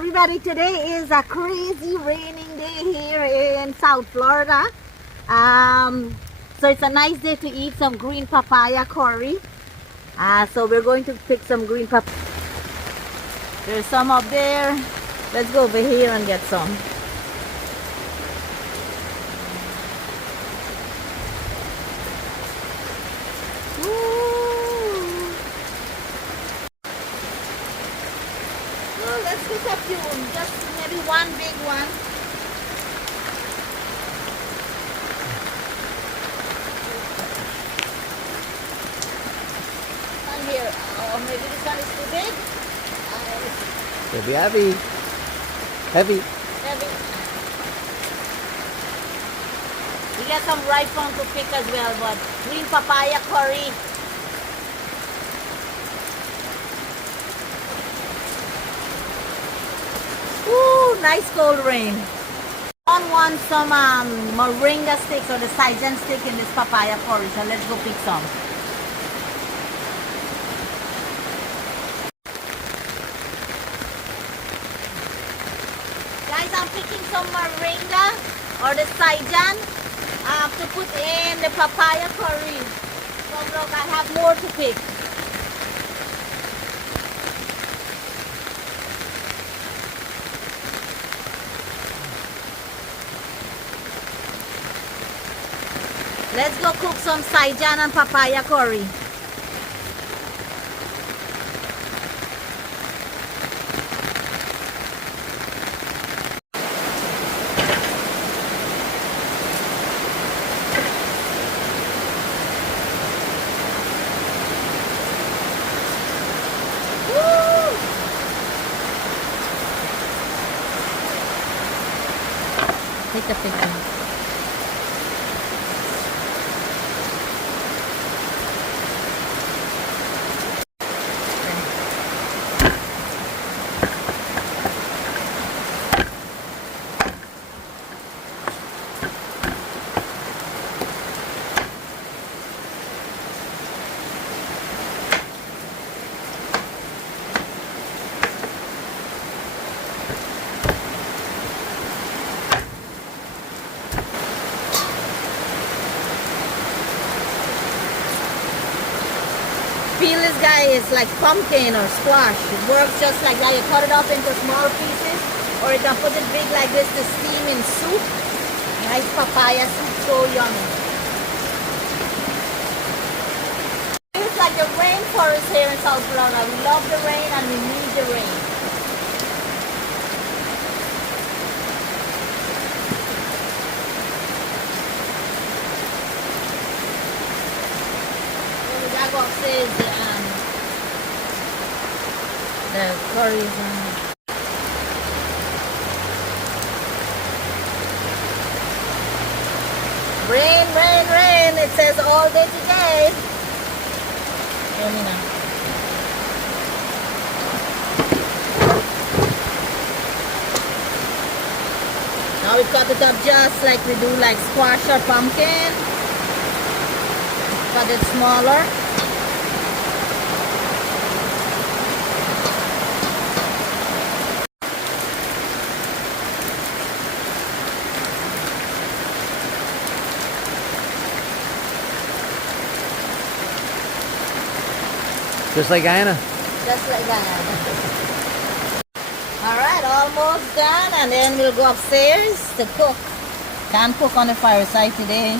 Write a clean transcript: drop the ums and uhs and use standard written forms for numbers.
everybody, today is a crazy raining day here in South Florida. So it's a nice day to eat some green papaya curry. So we're going to pick some green papaya. There's some up there. Let's go over here and get some. Let's pick a few, just maybe one big one. And here, oh, maybe this one is too big. It'll be heavy. Heavy. Heavy. We got some ripe one to pick as well, but green papaya curry. Ooh, nice cold rain. I want some moringa sticks or the Saijan stick in this papaya curry, so let's go pick some. Guys, I'm picking some moringa or the Saijan to put in the papaya curry. So look, I have more to pick. Let's go cook some Saijan and papaya curry. Woo! Take a picture. Peel this guy is like pumpkin or squash. It works just like that. You cut it up into small pieces, or you can put it big like this to steam in soup. Nice papaya soup, so yummy. It's like the rainforest here in South Florida. We love the rain and we need the rain. Go upstairs, the curries rain, rain, rain. It says all day today. Hear me now. Now we cut it up just like we do like squash or pumpkin. Cut it smaller. Just like Guyana. Just like Guyana. Alright, almost done, and then we'll go upstairs to cook. Can't cook on the fireside today.